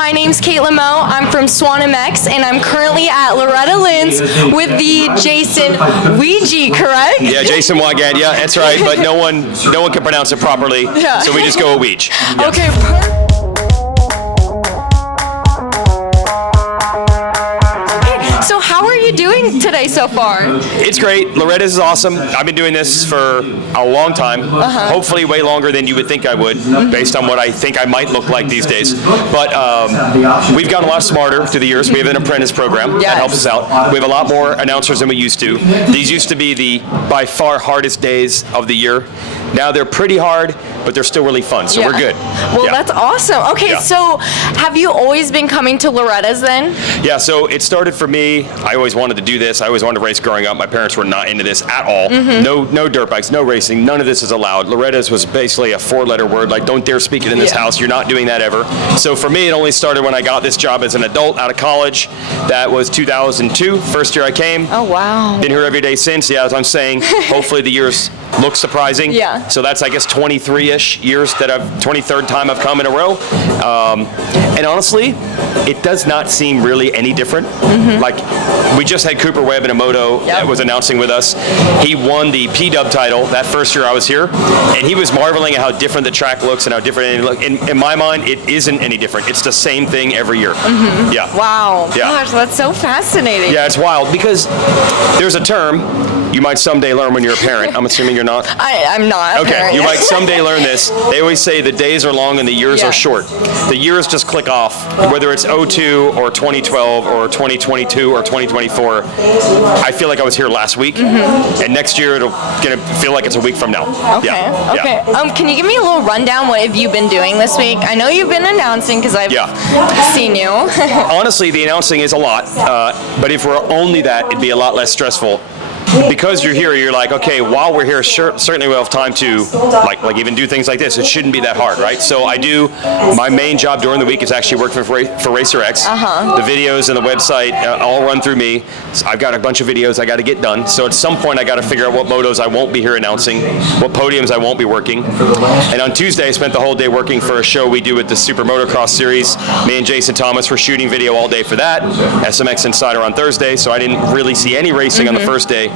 my name's Caitlin Moe. I'm from Swan MX, and I'm currently at Loretta Lynn's with the Jason Ouija, correct? Yeah, Jason Weigandt. Yeah, that's right. But no one can pronounce it properly, so we just go with Ouija. Yeah. Okay, perfect. So how are you doing today so far? It's great. Loretta's is awesome. I've been doing this for a long time. Hopefully way longer than you would think I would, based on what I think I might look like these days. But we've gotten a lot smarter through the years. We have an apprentice program that helps us out. We have a lot more announcers than we used to. These used to be the by far hardest days of the year. Now they're pretty hard, but they're still really fun, so we're good. Well, that's awesome. Okay, so have you always been coming to Loretta's then? Yeah, so it started for me. I always wanted to do this. I always wanted to race growing up. My parents were not into this at all. No dirt bikes, no racing. None of this is allowed. Loretta's was basically a four-letter word, like don't dare speak it in this house. You're not doing that ever. So for me, it only started when I got this job as an adult out of college. That was 2002, first year I came. Oh, wow. Been here every day since. Yeah, as I'm saying, hopefully the years look surprising. Yeah. So that's, I guess, 23-ish years that 23rd time I've come in a row. And honestly, it does not seem really any different. Like, we just had Cooper Webb in a moto that was announcing with us. He won the P-Dub title that first year I was here, and he was marveling at how different the track looks and how different it looks. In my mind, it isn't any different. It's the same thing every year. Yeah. Wow. Yeah. Gosh, that's so fascinating. Yeah, it's wild because there's a term you might someday learn when you're a parent. I'm assuming you're not. I'm not. Okay, you might someday learn this. They always say the days are long and the years are short. The years just click off, whether it's 02 or 2012 or 2022 or 2024. I feel like I was here last week, and next year it'll gonna feel like it's a week from now. Okay. Can you give me a little rundown? What have you been doing this week? I know you've been announcing because I've seen you. Honestly, the announcing is a lot, but if we're only that, it'd be a lot less stressful. Because you're here, you're like, okay, while we're here, certainly we'll have time to like even do things like this. It shouldn't be that hard, right? So I do, my main job during the week is actually working for Racer X. The videos and the website all run through me. So I've got a bunch of videos I got to get done. So at some point I got to figure out what motos I won't be here announcing, what podiums I won't be working. And on Tuesday I spent the whole day working for a show we do with the Super Motocross Series. Me and Jason Thomas were shooting video all day for that. SMX Insider on Thursday, so I didn't really see any racing on the first day.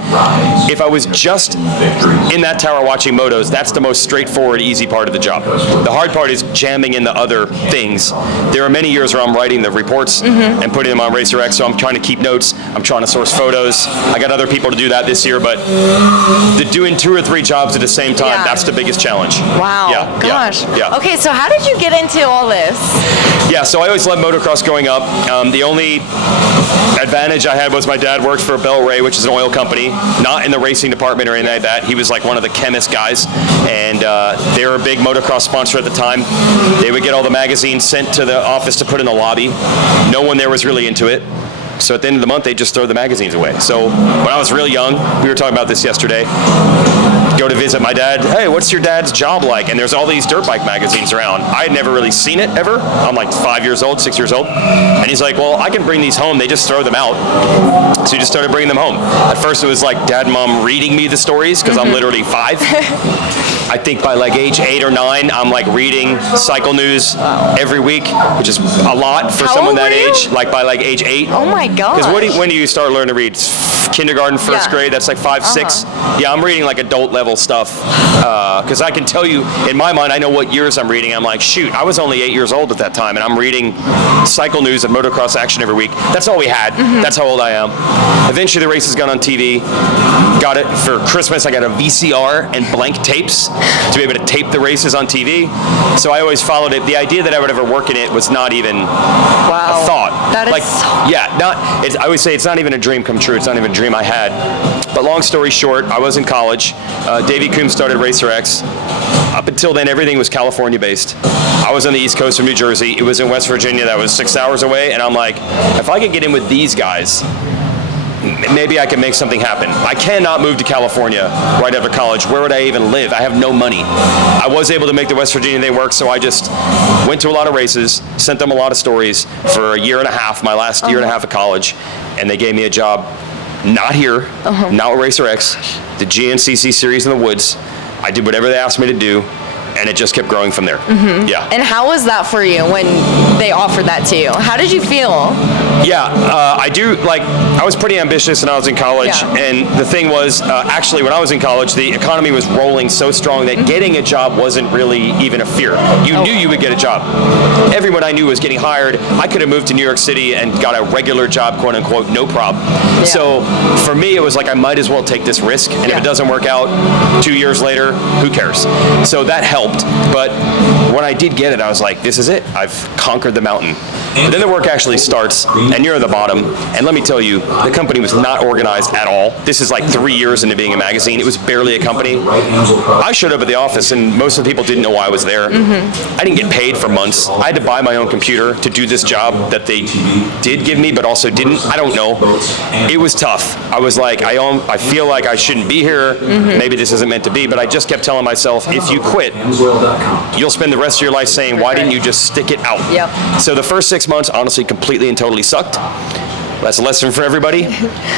If I was just in that tower watching motos, that's the most straightforward, easy part of the job. The hard part is jamming in the other things. There are many years where I'm writing the reports and putting them on Racer X, so I'm trying to keep notes. I'm trying to source photos. I got other people to do that this year, but doing 2 or 3 jobs at the same time, that's the biggest challenge. Wow. Yeah. Gosh. Yeah. Okay, so how did you get into all this? Yeah, so I always loved motocross growing up. The only advantage I had was my dad worked for Bell Ray, which is an oil company, not in the racing department or anything like that. He was like one of the chemist guys, and they were a big motocross sponsor at the time. They would get all the magazines sent to the office to put in the lobby. No one there was really into it. So at the end of the month, they just throw the magazines away. So when I was real young, we were talking about this yesterday, go to visit my dad. Hey, what's your dad's job like? And there's all these dirt bike magazines around. I had never really seen it ever. I'm like 5 years old, 6 years old. And he's like, well, I can bring these home. They just throw them out. So he just started bringing them home. At first it was like dad and mom reading me the stories because I'm literally 5. I think by like age 8 or 9, I'm like reading cycle news every week, which is a lot for someone that age. Like by like age 8. Oh my god! Because when do you start learning to read? Kindergarten, first grade. That's like 5, 6. Yeah, I'm reading like adult level stuff because I can tell you in my mind I know what years I'm reading. I'm like, shoot, I was only 8 years old at that time, and I'm reading cycle news and motocross action every week. That's all we had. That's how old I am. Eventually, the races got on TV. Got it for Christmas. I got a VCR and blank tapes to be able to tape the races on TV. So I always followed it. The idea that I would ever work in it was not even a thought. That like, is I always say it's not even a dream come true. It's not even a dream I had. But long story short, I was in college. Davey Coombs started Racer X. Up until then, everything was California-based. I was on the East Coast of New Jersey. It was in West Virginia. That was 6 hours away. And I'm like, if I could get in with these guys, maybe I can make something happen. I cannot move to California right after college. Where would I even live? I have no money. I was able to make the West Virginia thing work, so I just went to a lot of races, sent them a lot of stories for a year and a half, my last year and a half of college, and they gave me a job not here, not with Racer X, the GNCC series in the woods. I did whatever they asked me to do. and it just kept growing from there. Yeah. And how was that for you when they offered that to you? How did you feel? Yeah, I do, like, I was pretty ambitious when I was in college, and the thing was, actually, when I was in college, the economy was rolling so strong that getting a job wasn't really even a fear. You knew you would get a job. Everyone I knew was getting hired. I could have moved to New York City and got a regular job, quote unquote, no problem. Yeah. So for me, it was like, I might as well take this risk, and if it doesn't work out 2 years later, who cares? So that helped, but when I did get it, I was like, this is it. I've conquered the mountain. But then the work actually starts, and you're at the bottom, and let me tell you, the company was not organized at all. This is like 3 years into being a magazine. It was barely a company. I showed up at the office, and most of the people didn't know why I was there. I didn't get paid for months. I had to buy my own computer to do this job that they did give me, but also didn't. I don't know. It was tough. I was like, I feel like I shouldn't be here. Maybe this isn't meant to be, but I just kept telling myself, if you quit, you'll spend the rest of your life saying, why didn't you just stick it out? So the first 6 months, honestly, completely and totally sucked. That's a lesson for everybody.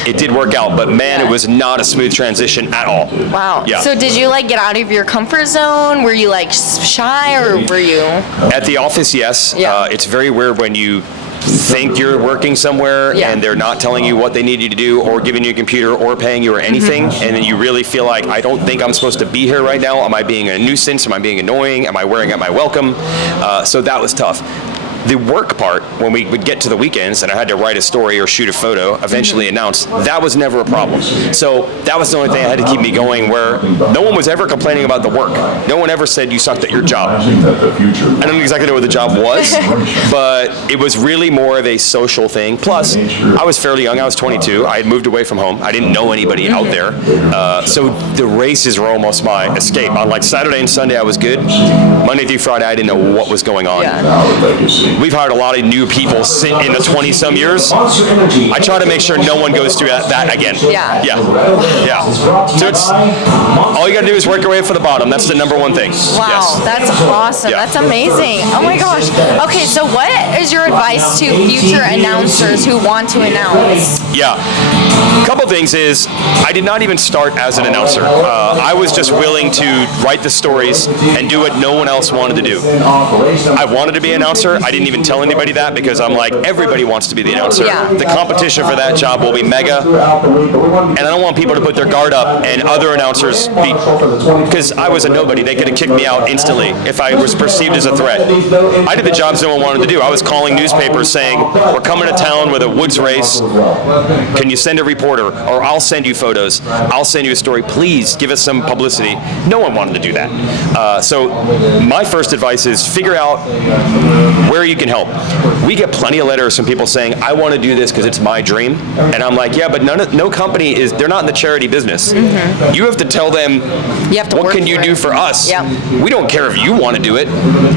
It did work out, but man, it was not a smooth transition at all. Wow. Yeah. So did you like get out of your comfort zone? Were you like shy, or were you? At the office, yes. It's very weird when you think you're working somewhere and they're not telling you what they need you to do, or giving you a computer, or paying you, or anything, and then you really feel like, I don't think I'm supposed to be here right now. Am I being a nuisance? Am I being annoying? Am I wearing out my welcome? So that was tough. The work part, when we would get to the weekends and I had to write a story or shoot a photo, eventually announce, that was never a problem. So that was the only thing that had to keep me going, where no one was ever complaining about the work. No one ever said you sucked at your job. I don't exactly know what the job was, but it was really more of a social thing. Plus, I was fairly young. I was 22. I had moved away from home. I didn't know anybody out there. So the races were almost my escape. On like Saturday and Sunday, I was good. Monday through Friday, I didn't know what was going on. We've hired a lot of new people in the 20-some years. I try to make sure no one goes through that again. So it's, all you gotta do is work your way up for the bottom. That's the number one thing. Wow, that's awesome. That's amazing. Oh my gosh. Okay, so what is your advice to future announcers who want to announce? A couple things is, I did not even start as an announcer. I was just willing to write the stories and do what no one else wanted to do. I wanted to be an announcer. I didn't even tell anybody that, because I'm like, everybody wants to be the announcer. The competition for that job will be mega, and I don't want people to put their guard up and other announcers because I was a nobody. They could have kicked me out instantly if I was perceived as a threat. I did the jobs no one wanted to do. I was calling newspapers saying, we're coming to town with a woods race. Can you send a reporter? Or I'll send you photos. I'll send you a story. Please give us some publicity. No one wanted to do that. So my first advice is figure out where you can help. We get plenty of letters from people saying, I want to do this because it's my dream. And I'm like, yeah, but no company they're not in the charity business. You have to tell them, what can you do for us? We don't care if you want to do it.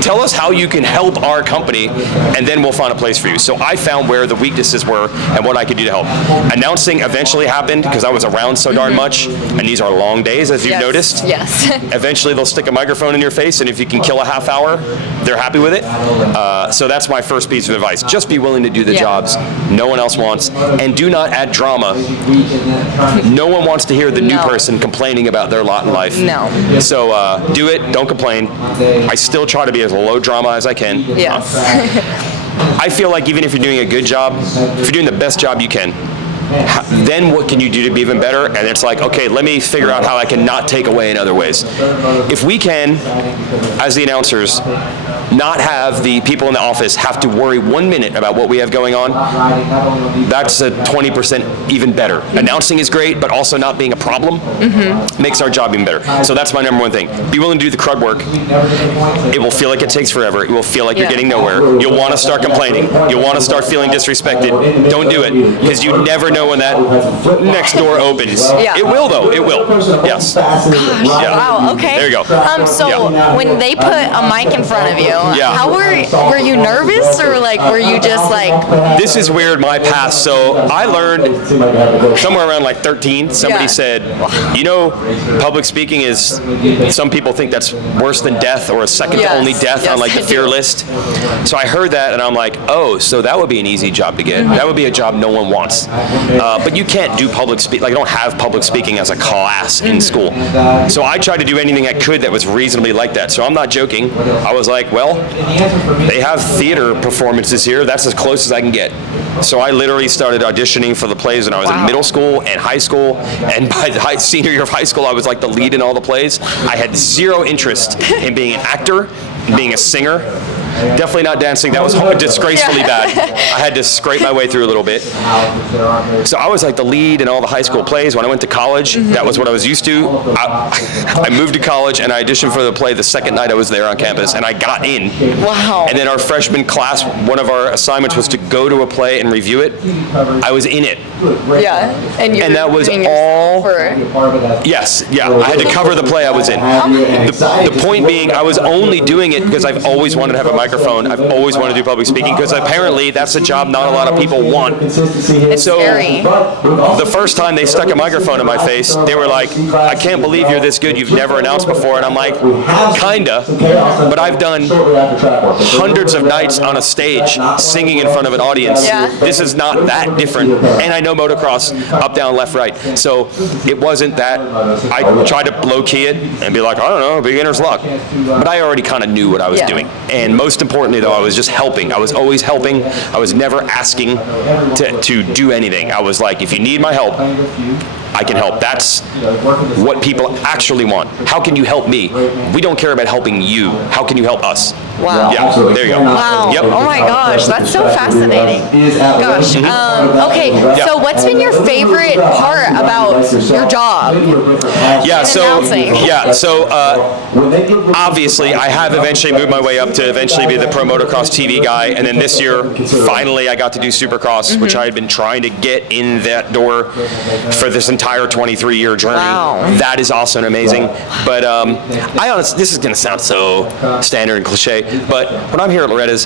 Tell us how you can help our company, and then we'll find a place for you. So I found where the weaknesses were and what I could do to help. Announcing eventually happened because I was around so darn much, and these are long days, as you've noticed. Eventually they'll stick a microphone in your face, and if you can kill a half hour, they're happy with it. So that's my first piece of advice. Just be willing to do the jobs no one else wants, and do not add drama. No one wants to hear the new person complaining about their lot in life. So do it, don't complain. I still try to be as low drama as I can. I feel like even if you're doing a good job, if you're doing the best job you can, then what can you do to be even better? And it's like, okay, let me figure out how I can not take away in other ways. If we can, as the announcers, not have the people in the office have to worry 1 minute about what we have going on, that's a 20% even better. Announcing is great, but also not being a problem makes our job even better. So that's my number one thing. Be willing to do the crud work. It will feel like it takes forever. It will feel like you're getting nowhere. You'll want to start complaining. You'll want to start feeling disrespected. Don't do it, because you never know when that next door opens. It will, though. It will. Yes. Wow, okay. There you go. So when they put a mic in front of you, how were you nervous, or like, were you just like... This is weird, my past. So I learned somewhere around like 13, somebody said, you know, public speaking is, some people think that's worse than death or a second to only death on like the fear list. So I heard that and I'm like, oh, so that would be an easy job to get. That would be a job no one wants. But you can't do public speaking, like I don't have public speaking as a class in school. So I tried to do anything I could that was reasonably like that. So I'm not joking. I was like, well, they have theater performances here. That's as close as I can get. So I literally started auditioning for the plays when I was in middle school and high school. And by the senior year of high school, I was like the lead in all the plays. I had zero interest in being an actor, in being a singer. Definitely not dancing. That was disgracefully bad. I had to scrape my way through a little bit. So I was like the lead in all the high school plays. When I went to college, that was what I was used to. I moved to college and I auditioned for the play the second night I was there on campus, and I got in. Wow. And then our freshman class, one of our assignments was to go to a play and review it. I was in it. Yeah. And that was all... Yes. Yeah. I had to cover the play I was in. The point being, I was only doing it because I've always wanted to have a microphone. I've always wanted to do public speaking because apparently that's a job not a lot of people want. It's so scary. The first time they stuck a microphone in my face, they were like, I can't believe you're this good. You've never announced before. And I'm like, kinda. But I've done hundreds of nights on a stage singing in front of an audience. Yeah. This is not that different. And I know motocross, up, down, left, right. So it wasn't that. I tried to low key it and be like, I don't know, beginner's luck. But I already kind of knew what I was doing. And most importantly, though, I was just helping. I was always helping. I was never asking to do anything. I was like, if you need my help, I can help. That's what people actually want. How can you help me? We don't care about helping you. How can you help us? Wow. Yeah, there you go. Wow. Yep. Oh my gosh, that's so fascinating. Gosh. Okay, so what's been your favorite part about your job? Yeah, so Announcing. obviously I have eventually moved my way up to eventually be the pro motocross TV guy, and then this year finally I got to do Supercross, which I had been trying to get in that door for this entire 23-year journey. Wow. That is awesome and amazing. But I honestly, this is going to sound so standard and cliche, but when I'm here at Loretta's,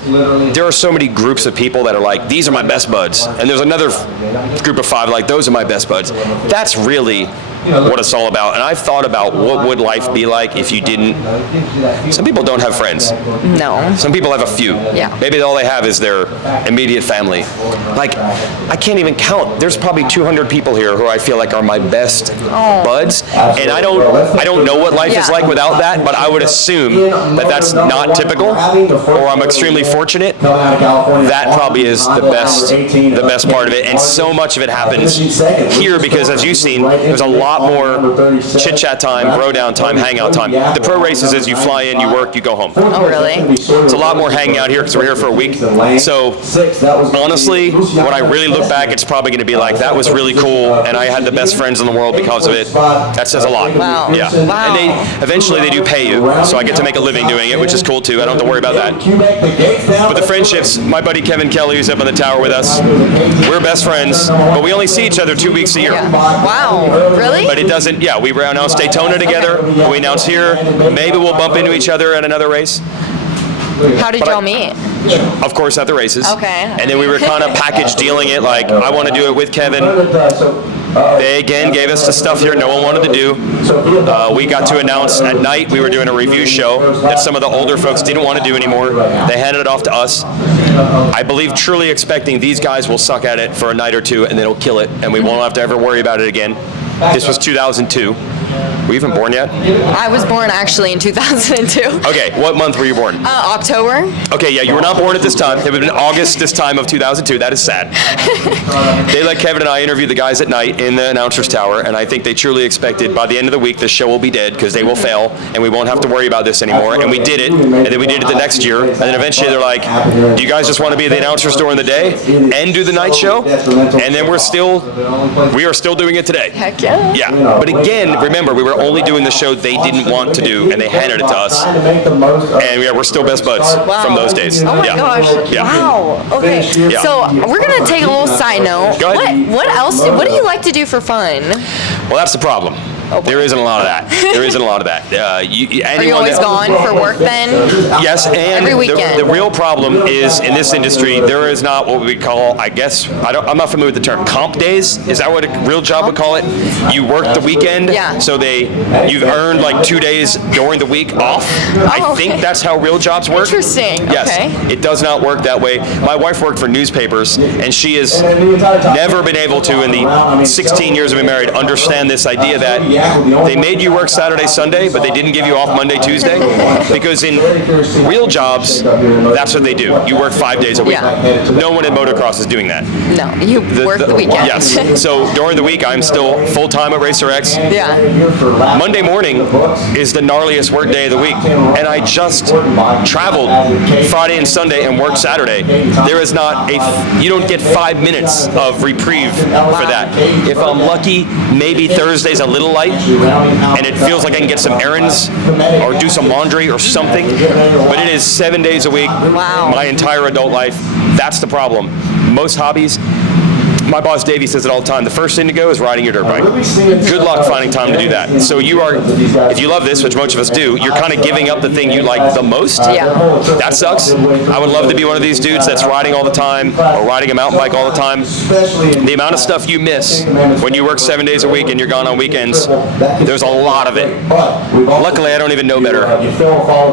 there are so many groups of people that are like, these are my best buds, and there's another group of 5 like, those are my best buds. That's really what it's all about. And I've thought about what would life be like if you didn't. Some people don't have friends. No. Some people have a few. Yeah. Maybe all they have is their immediate family. Like, I can't even count. There's probably 200 people here who I feel like are my best buds, and I don't know what life is like without that, but I would assume that that's not typical, or I'm extremely fortunate. That probably is the best part of it, and so much of it happens here because, as you've seen, there's a lot more chit-chat time, bro-down time, hangout time. The pro races is you fly in, you work, you go home. Oh, really? It's a lot more hanging out here because we're here for a week. So, honestly, when I really look back, it's probably going to be like, that was really cool, and I had the best friends in the world because of it. That says a lot. Wow. Yeah. Wow. And eventually they do pay you, so I get to make a living doing it, which is cool too. I don't have to worry about that. But the friendships, my buddy Kevin Kelly, who's up in the tower with us, we're best friends, but we only see each other 2 weeks a year. Yeah. Wow. Really? But it doesn't, we announced Daytona together, we announced here, maybe we'll bump into each other at another race. How did y'all meet? Of course, at the races. Okay. And then we were kind of package dealing it, like, I want to do it with Kevin. They again gave us the stuff here no one wanted to do. We got to announce at night we were doing a review show that some of the older folks didn't want to do anymore. They handed it off to us. I believe truly expecting these guys will suck at it for a night or two and then it'll kill it and we won't have to ever worry about it again. This was 2002. Were you even born yet? I was born actually in 2002. Okay, what month were you born? October. Okay, yeah, you were not born at this time. It would have been August this time of 2002. That is sad. They let Kevin and I interview the guys at night in the announcer's tower, and I think they truly expected by the end of the week the show will be dead because they will fail, and we won't have to worry about this anymore. And we did it, and then we did it the next year, and then eventually they're like, do you guys just want to be the announcer's during the day and do the night show? And then we are still doing it today. Heck yeah. Yeah, but again, remember, we were only doing the show they didn't want to do, and they handed it to us. And we're still best buds from those days. Oh my gosh. Yeah. Wow. Okay. Yeah. So we're gonna take a little side note. Go ahead. What else? What do you like to do for fun? Well, that's the problem. There isn't a lot of that. There isn't a lot of that. Are you always gone for work then? Yes, and every weekend. The real problem is in this industry there is not what we call, I guess, I'm not familiar with the term, comp days. Is that what a real job would call it? You work the weekend, yeah. So you've earned like 2 days during the week off. I think that's how real jobs work. Interesting. Yes, okay. It does not work that way. My wife worked for newspapers, and she has never been able to, in the 16 years we've been married, understand this idea that they made you work Saturday, Sunday, but they didn't give you off Monday, Tuesday. Because in real jobs, that's what they do. You work 5 days a week. Yeah. No one in motocross is doing that. No, you work the weekend. Yes. So during the week, I'm still full-time at Racer X. Yeah. Monday morning is the gnarliest work day of the week, and I just traveled Friday and Sunday and worked Saturday. There is not you don't get 5 minutes of reprieve for that. If I'm lucky, maybe Thursday's a little light, and it feels like I can get some errands or do some laundry or something, but it is 7 days a week, my entire adult life. That's the problem. Most hobbies, my boss Davey says it all the time, the first thing to go is riding your dirt bike. Good luck finding time to do that. So if you love this, which most of us do, you're kind of giving up the thing you like the most. Yeah. That sucks. I would love to be one of these dudes that's riding all the time or riding a mountain bike all the time. The amount of stuff you miss when you work 7 days a week and you're gone on weekends, there's a lot of it. Luckily, I don't even know better.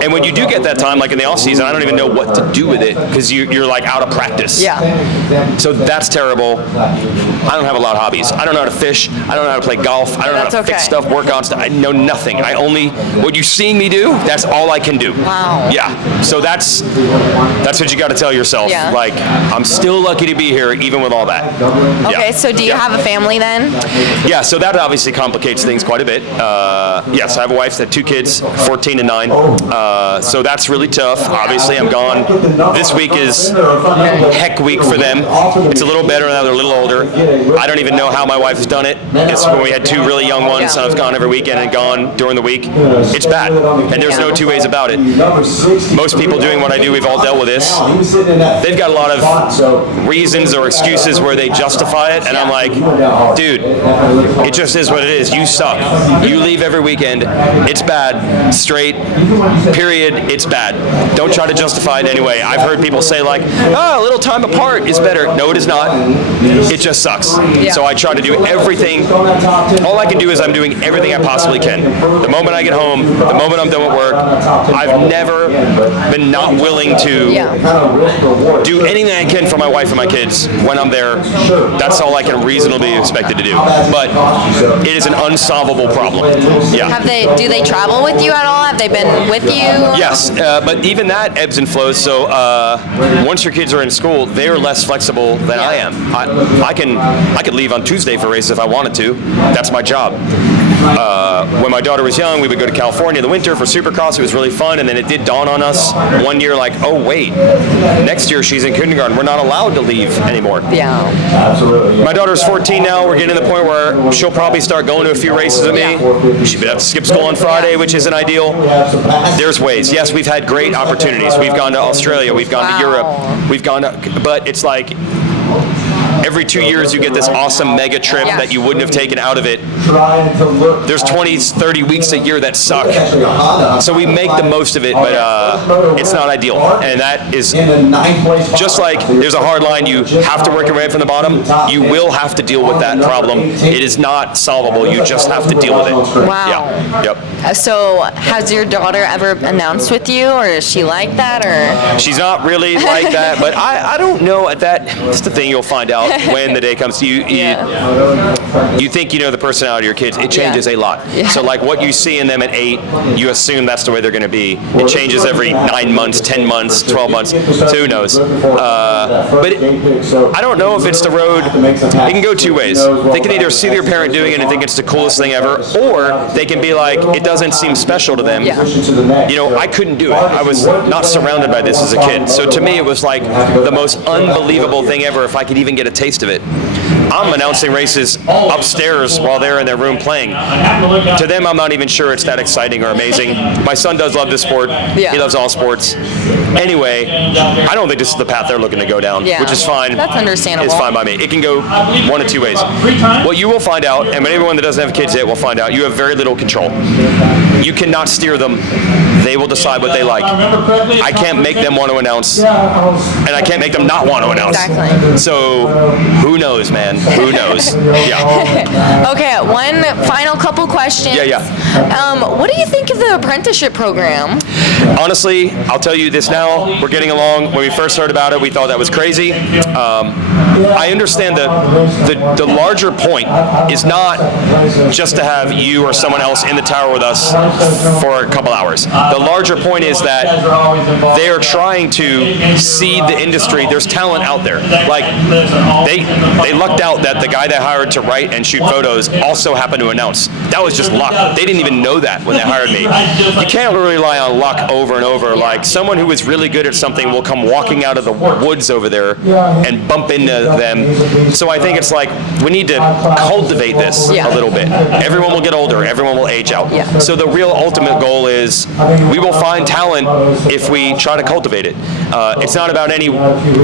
And when you do get that time, like in the off season, I don't even know what to do with it because you're like out of practice. Yeah. So that's terrible. I don't have a lot of hobbies. I don't know how to fish. I don't know how to play golf. I don't know how to fix stuff, work on stuff. I know nothing. What you're seeing me do, that's all I can do. Wow. Yeah. So that's what you got to tell yourself. Yeah. Like, I'm still lucky to be here even with all that. Okay, yeah. so do you have a family then? Yeah, so that obviously complicates things quite a bit. Yes, I have a wife that 2 kids, 14 and 9. So that's really tough. Obviously, I'm gone. This week is heck week for them. It's a little better now they're a little older. I don't even know how my wife has done it. It's when we had 2 really young ones, and I was gone every weekend and gone during the week. It's bad, and there's no 2 ways about it. Most people doing what I do, we've all dealt with this. They've got a lot of reasons or excuses where they justify it, and I'm like, dude, it just is what it is. You suck. You leave every weekend. It's bad. Straight. Period. It's bad. Don't try to justify it anyway. I've heard people say like, oh, a little time apart is better. No, it is not. It just sucks. Yeah. So I try to do everything. All I can do is I'm doing everything I possibly can. The moment I get home, the moment I'm done with work, I've never been not willing to do anything I can for my wife and my kids when I'm there. That's all I can reasonably be expected to do. But it is an unsolvable problem. Yeah. Do they travel with you at all? Have they been with you? Yes, but even that ebbs and flows. So once your kids are in school, they are less flexible than I am. I could leave on Tuesday for races if I wanted to. That's my job. When my daughter was young, we would go to California in the winter for Supercross. It was really fun, and then it did dawn on us one year, like, oh wait, next year she's in kindergarten. We're not allowed to leave anymore. Yeah. Absolutely. My daughter's 14 now. We're getting to the point where she'll probably start going to a few races with me. She'll have to skip school on Friday, which isn't ideal. There's ways. Yes, we've had great opportunities. We've gone to Australia. We've gone to Europe. We've gone to, but it's like, every 2 years you get this awesome mega trip that you wouldn't have taken out of it. There's 20, 30 weeks a year that suck. So we make the most of it, but it's not ideal. And that is just like there's a hard line. You have to work your way up from the bottom. You will have to deal with that problem. It is not solvable. You just have to deal with it. Wow. Yeah. Yep. So has your daughter ever announced with you, or is she like that, or? She's not really like that, but I don't know. That's the thing you'll find out when the day comes. You think you know the personality of your kids. It changes a lot. Yeah. So like what you see in them at 8, you assume that's the way they're going to be. It changes every 9 months, 10 months, 12 months. So who knows? But I don't know if it's the road. It can go 2 ways. They can either see their parent doing it and think it's the coolest thing ever, or they can be like, it doesn't seem special to them. Yeah. You know, I couldn't do it. I was not surrounded by this as a kid. So to me, it was like the most unbelievable thing ever if I could even get a taste of it. I'm announcing races upstairs while they're in their room playing. To them, I'm not even sure it's that exciting or amazing. My son does love this sport. Yeah. He loves all sports. Anyway, I don't think this is the path they're looking to go down, which is fine. That's understandable. It's fine by me. It can go one of two ways. What you will find out, and anyone that doesn't have kids yet will find out, you have very little control. You cannot steer them. They will decide what they like. I can't make them want to announce, and I can't make them not want to announce. Exactly. So who knows, man? Who knows? Yeah. Okay, one final couple questions. Yeah. What do you think of the apprenticeship program? Honestly, I'll tell you this now. We're getting along. When we first heard about it, we thought that was crazy. I understand that the larger point is not just to have you or someone else in the tower with us for a couple hours. The larger point is that they are trying to seed the industry. There's talent out there. Like, they lucked out that the guy they hired to write and shoot photos also happened to announce. That was just luck. They didn't even know that when they hired me. You can't really rely on luck over and over. Like, someone who is really good at something will come walking out of the woods over there and bump into them. So I think it's like, we need to cultivate this a little bit. Everyone will get older. Everyone will age out. Yeah. So the real ultimate goal is we will find talent if we try to cultivate it. It's not about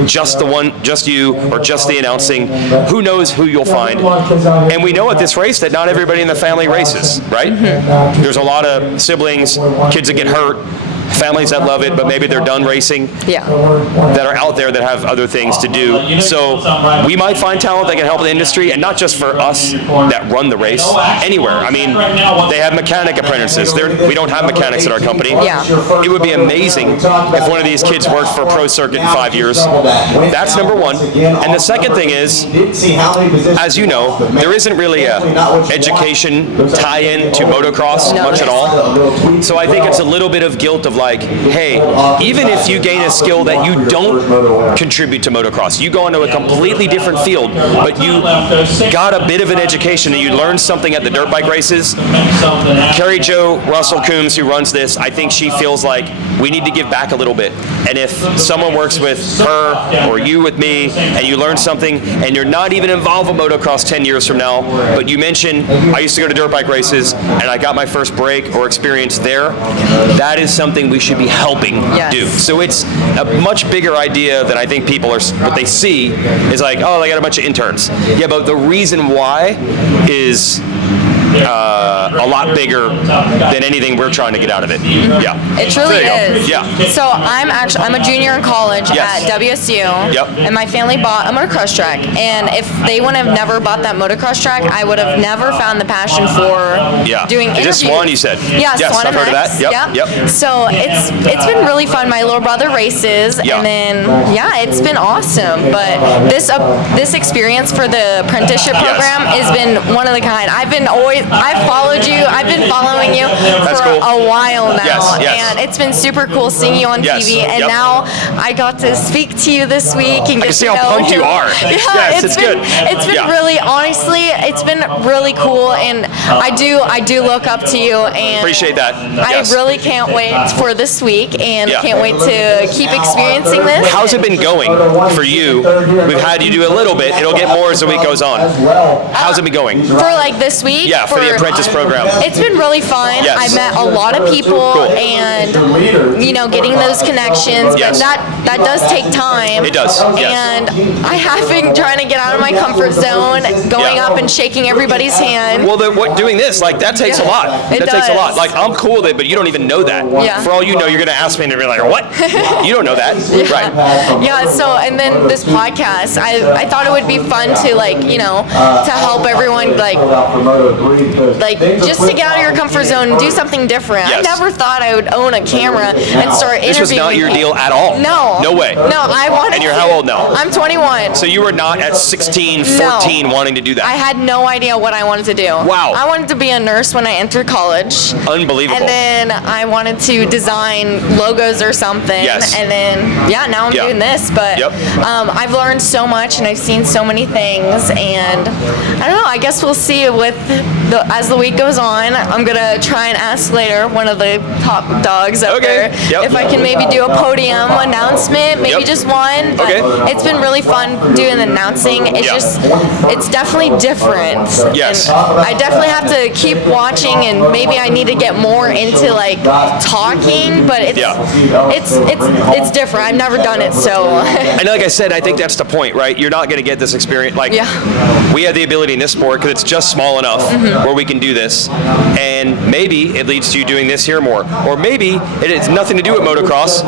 just you, or just the announcing. Who knows who you'll find? And we know at this race that not everybody in the family races, right? Mm-hmm. There's a lot of siblings, kids that get hurt, families that love it, but maybe they're done racing, that are out there that have other things to do. So we might find talent that can help the industry, and not just for us that run the race, anywhere. I mean, they have mechanic apprentices. We don't have mechanics at our company. Yeah. It would be amazing if one of these kids worked for a pro circuit in 5 years. That's number one. And the second thing is, as you know, there isn't really a education tie-in to motocross much at all. So I think it's a little bit of guilt of like, hey, even if you gain a skill that you don't contribute to motocross, you go into a completely different field, but you got a bit of an education and you learned something at the dirt bike races. Carrie Jo Russell Coombs, who runs this, I think she feels like we need to give back a little bit. And if someone works with her or you with me and you learn something and you're not even involved with motocross 10 years from now, but you mention, I used to go to dirt bike races and I got my first break or experience there, that is something we should be helping do. So it's a much bigger idea than I think people are, what they see is like, oh, they got a bunch of interns. Yeah, but the reason why is a lot bigger than anything we're trying to get out of it. Yeah. It truly is. Yeah. So I'm a junior in college at WSU. Yep. And my family bought a motocross track. And if they would have never bought that motocross track, I would have never found the passion for doing interviews. Is this Swan, you said? Yeah, yes, Swan I've heard of that. Yep. So it's been really fun. My little brother races, and then it's been awesome. But this experience for the apprenticeship program has been one of the kind. I've followed you. I've been following you for a while now, and it's been super cool seeing you on TV. And now I got to speak to you this week and get I can see to how know pumped you are. Yeah, it's good. It's been really, honestly, it's been really cool, and I do look up to you, and appreciate that. I really can't wait for this week, and can't wait to keep experiencing this. How's it been going for you? We've had you do a little bit. It'll get more as the week goes on. How's it been going? For like this week? Yeah, for the apprentice program. It's been really fun. Yes. I've met a lot of people, and getting those connections. Yes. But that does take time. It does. Yes. And I have been trying to get out of my comfort zone, going up and shaking everybody's hand. Well, doing this, like, that takes a lot. That takes a lot. Like, I'm cool with it, but you don't even know that. Yeah. For all you know, you're going to ask me and be like, what? You don't know that. Right. Yeah, so, and then this podcast, I thought it would be fun to, to help everyone, just to get out of your comfort zone and do something different. Yes. I never thought I would own a camera and start interviewing. This was not your deal at all. No. No way. No, I wanted. And you're how old now? I'm 21. So you were not at 16, 14 wanting to do that? I had no idea what I wanted to do. Wow. I wanted to be a nurse when I entered college. Unbelievable. And then I wanted to design logos or something. Yes. And then, now I'm doing this. But I've learned so much, and I've seen so many things. And I don't know, I guess we'll see with as the week goes on, I'm gonna try and ask later one of the top dogs up there if I can maybe do a podium announcement, maybe just one. But it's been really fun doing the announcing. It's just, it's definitely different. Yes. And I definitely have to keep watching, and maybe I need to get more into like talking. But it's different. I've never done it, so. And like I said, I think that's the point, right? You're not going to get this experience. Like, we have the ability in this sport because it's just small enough where we can do this, and maybe it leads to you doing this here more, or maybe it has nothing to do with motocross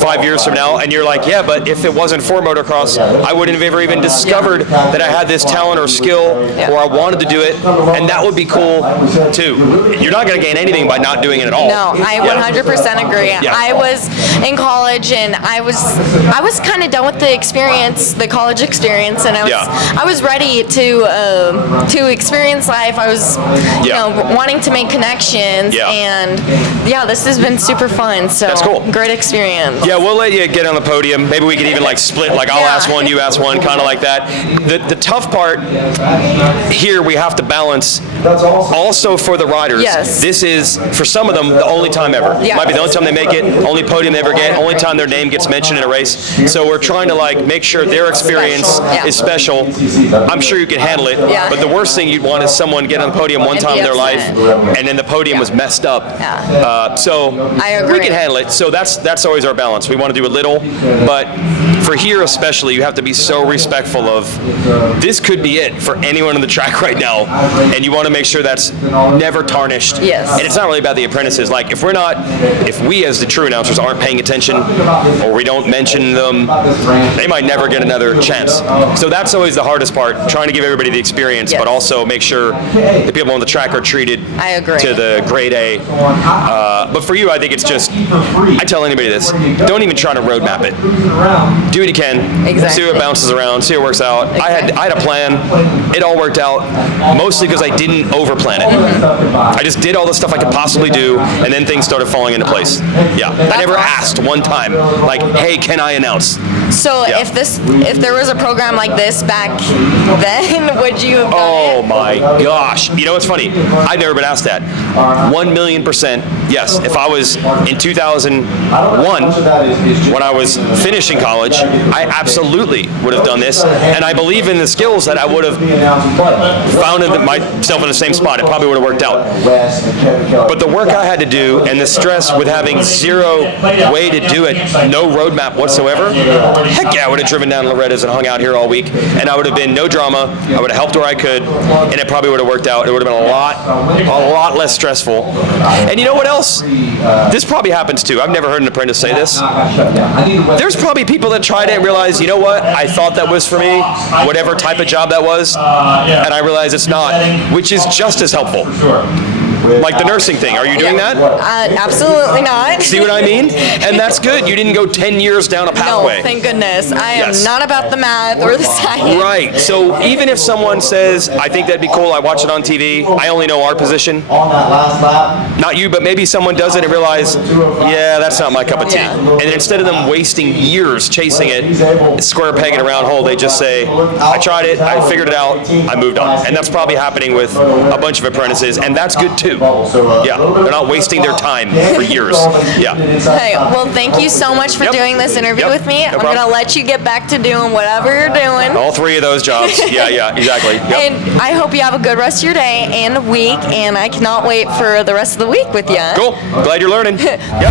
5 years from now, and you're like, yeah, but if it wasn't for motocross, I wouldn't have ever even discovered that I had this talent or skill, or I wanted to do it, and that would be cool too. You're not going to gain anything by not doing it at all. No, I 100% agree. I was in college, and I was kind of done with the experience, the college experience, and I was ready to experience life. I was, you know, wanting to make connections, and this has been super fun. So that's cool. Great experience. Yeah, we'll let you get on the podium. Maybe we could even like split, like I'll ask one, you ask one, kind of like that. The tough part here, we have to balance also for the riders. This is, for some of them, the only time ever. Might be the only time they make it, only podium they ever get, only time their name gets mentioned in a race. So we're trying to like make sure their experience is special. I'm sure you can handle it, but the worst thing you'd want is someone get on the podium one time in their life, and then the podium was messed up. So I agree. we can handle it. So that's always our balance. We want to do a little, but for here especially, you have to be so respectful of this could be it for anyone on the track right now, and you want to make sure that's never tarnished. And it's not really about the apprentices. Like if we as the true announcers aren't paying attention, or we don't mention them, they might never get another chance. So that's always the hardest part, trying to give everybody the experience, but also make sure the people on the track are treated to the grade A. But for you, I think it's just, I tell anybody this, don't even try to roadmap it. Do what you can, see what bounces around, see what works out. I had a plan, it all worked out, mostly because I didn't over-plan it. I just did all the stuff I could possibly do, and then things started falling into place. I never asked one time, like, hey, can I announce? So if there was a program like this back then, would you have done Oh it? my gosh. You know what's funny? I've never been asked that. 1,000,000% yes. If I was in 2001, when I was finishing college, I absolutely would have done this, and I believe in the skills that I would have found myself in the same spot. It probably would have worked out. But the work I had to do and the stress with having zero way to do it, no roadmap whatsoever, heck yeah, I would have driven down Loretta's and hung out here all week, and I would have been no drama. I would have helped where I could, and it probably would have worked out. It would have been a lot less stressful. And you know what else? This probably happens too. I've never heard an apprentice say this. There's probably people that tried it and realized, you know what? I thought that was for me, whatever type of job that was, and I realized it's not, which is just as helpful. Like the nursing thing. Are you doing that? Absolutely not. See what I mean? And that's good. You didn't go 10 years down a pathway. No, thank goodness. I am not about the math or the science. Right. So even if someone says, I think that'd be cool, I watch it on TV, I only know our position. Not you, but maybe someone does it and realize, yeah, that's not my cup of tea. And instead of them wasting years chasing it, square peg in a round hole, they just say, I tried it, I figured it out, I moved on. And that's probably happening with a bunch of apprentices, and that's good too. Yeah, they're not wasting their time for years. Yeah. Hey, well, thank you so much for doing this interview with me. I'm going to let you get back to doing whatever you're doing. All three of those jobs. Yeah, exactly. Yep. And I hope you have a good rest of your day and week, and I cannot wait for the rest of the week with you. Cool. Glad you're learning. Yep.